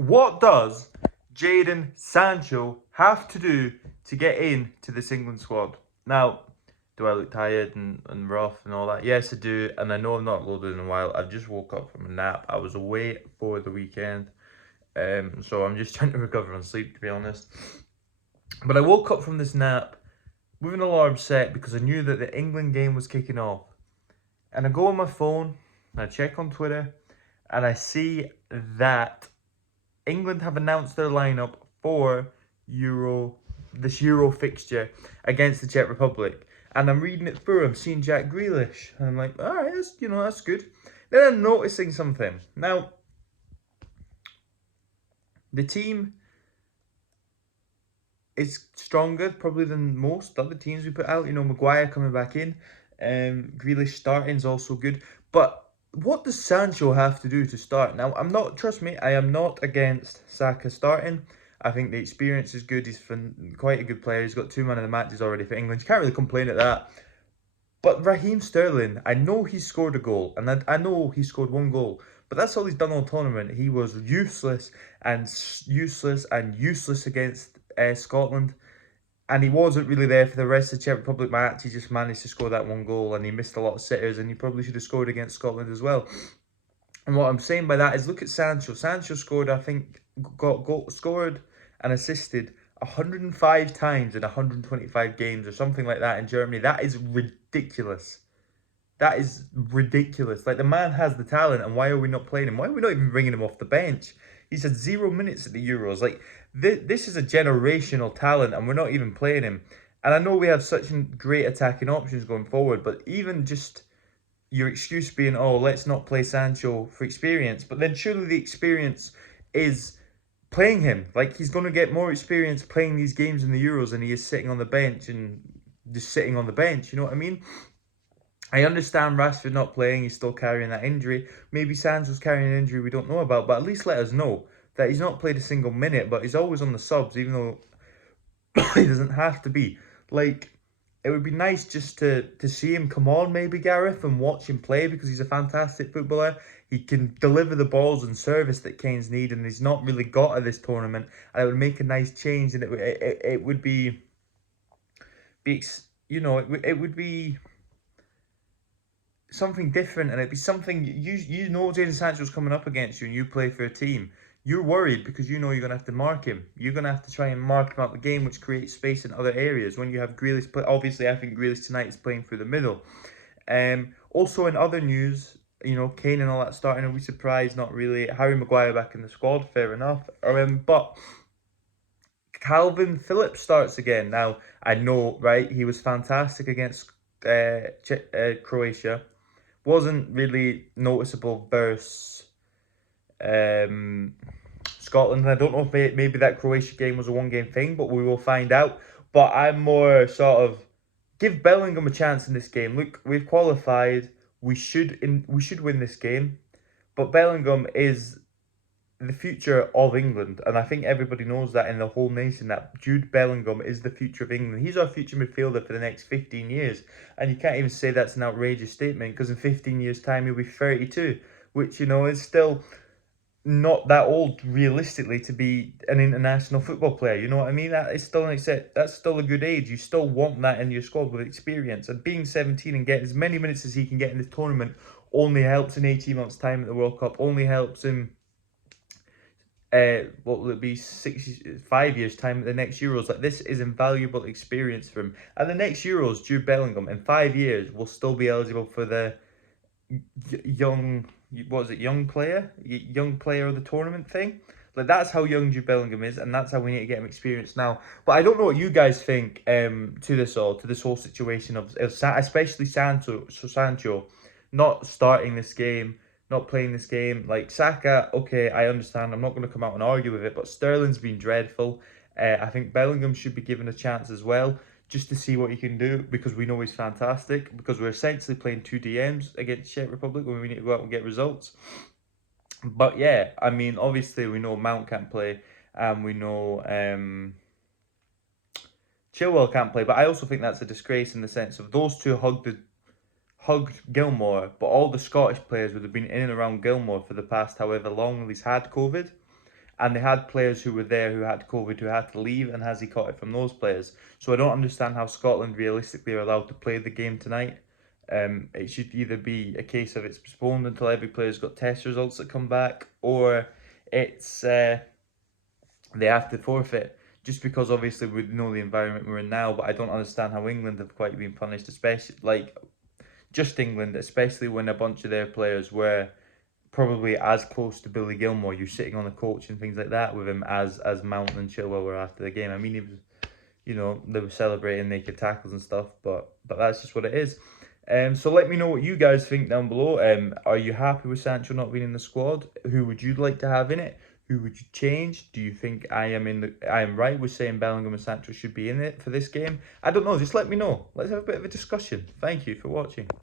What does Jadon Sancho have to do to get into this England squad? Now, do I look tired and rough and all that? Yes, I do. And I know I've not uploaded in a while. I've just woke up from a nap. I was away for the weekend. So I'm just trying to recover on sleep, to be honest. But I woke up from this nap with an alarm set because I knew that the England game was kicking off. And I go on my phone, and I check on Twitter, and I see that England have announced their lineup for this Euro fixture against the Czech Republic. And I'm reading it through, I'm seeing Jack Grealish, and I'm like, alright, that's good. Then I'm noticing something. Now, the team is stronger probably than most other teams we put out. Maguire coming back in, Grealish starting is also good. But what does Sancho have to do to start? Now, trust me, I am not against Saka starting. I think the experience is good. He's quite a good player. He's got 2 man of the matches already for England. You can't really complain at that. But Raheem Sterling, I know he scored a goal, and I know he scored 1 goal, but that's all he's done all tournament. He was useless against Scotland, and he wasn't really there for the rest of the Czech Republic match. He just managed to score that 1 goal, and he missed a lot of sitters, and he probably should have scored against Scotland as well. And what I'm saying by that is, look at Sancho. Sancho scored, I think, scored and assisted 105 times in 125 games or something like that in Germany. That is ridiculous. That is ridiculous. Like, the man has the talent, and why are we not playing him? Why are we not even bringing him off the bench? He's had 0 minutes at the Euros. Like, this is a generational talent, and we're not even playing him. And I know we have such great attacking options going forward, but even just your excuse being, oh, let's not play Sancho for experience. But then surely the experience is playing him. Like, he's going to get more experience playing these games in the Euros than he is sitting on the bench and just sitting on the bench. You know what I mean? I understand Rashford not playing. He's still carrying that injury. Maybe Sancho's carrying an injury we don't know about. But at least let us know that he's not played a single minute. But he's always on the subs, even though he doesn't have to be. Like, it would be nice just to see him come on, maybe, Gareth, and watch him play, because he's a fantastic footballer. He can deliver the balls and service that Kane's need, and he's not really got at this tournament. And it would make a nice change, and it would be it would be something different, and it'd be something Jadon Sancho's coming up against you, and you play for a team. You're worried because you know you're going to have to mark him. You're going to have to try and mark him out the game, which creates space in other areas. When you have Grealish play, obviously I think Grealish tonight is playing through the middle. Also in other news, Kane and all that starting. Are we surprised? Not really. Harry Maguire back in the squad, fair enough. But Calvin Phillips starts again. Now, I know, right, he was fantastic against Croatia. Wasn't really noticeable versus Scotland. I don't know if maybe that Croatia game was a 1 game thing, but we will find out. But I'm more sort of, give Bellingham a chance in this game. Look, we've qualified. We should win this game. But Bellingham is the future of England, and I think everybody knows that in the whole nation, that Jude Bellingham is the future of England. He's our future midfielder for the next 15 years, and you can't even say that's an outrageous statement, because in 15 years' time he'll be 32, which, is still not that old realistically to be an international football player. You know what I mean? That's still a good age. You still want that in your squad with experience, and being 17 and getting as many minutes as he can get in this tournament only helps in 18 months' time at the World Cup. Only helps him. What will it be, 5 years' time at the next Euros? Like, this is invaluable experience for him. And the next Euros, Jude Bellingham, in 5 years, will still be eligible for the young player of the tournament thing. Like, that's how young Jude Bellingham is, and that's how we need to get him experience now. But I don't know what you guys think to this whole situation of especially Sancho not starting this game, not playing this game. Like, Saka, okay, I understand. I'm not going to come out and argue with it, but Sterling's been dreadful. I think Bellingham should be given a chance as well, just to see what he can do, because we know he's fantastic, because we're essentially playing 2 DMs against Czech Republic when we need to go out and get results. But yeah, I mean, obviously we know Mount can't play, and we know Chilwell can't play, but I also think that's a disgrace in the sense of those two hugged Gilmore, but all the Scottish players would have been in and around Gilmore for the past however long he's had COVID. And they had players who were there who had COVID, who had to leave, and has he caught it from those players? So I don't understand how Scotland realistically are allowed to play the game tonight. It should either be a case of it's postponed until every player's got test results that come back, or it's they have to forfeit. Just because obviously we know the environment we're in now, but I don't understand how England have quite been punished, especially like just England, especially when a bunch of their players were probably as close to Billy Gilmore. You're sitting on the coach and things like that with him as Mount and Chilwell were after the game. I mean, he was, they were celebrating naked tackles and stuff, but that's just what it is. So let me know what you guys think down below. Are you happy with Sancho not being in the squad? Who would you like to have in it? Who would you change? Do you think I am right with saying Bellingham and Sancho should be in it for this game? I don't know. Just let me know. Let's have a bit of a discussion. Thank you for watching.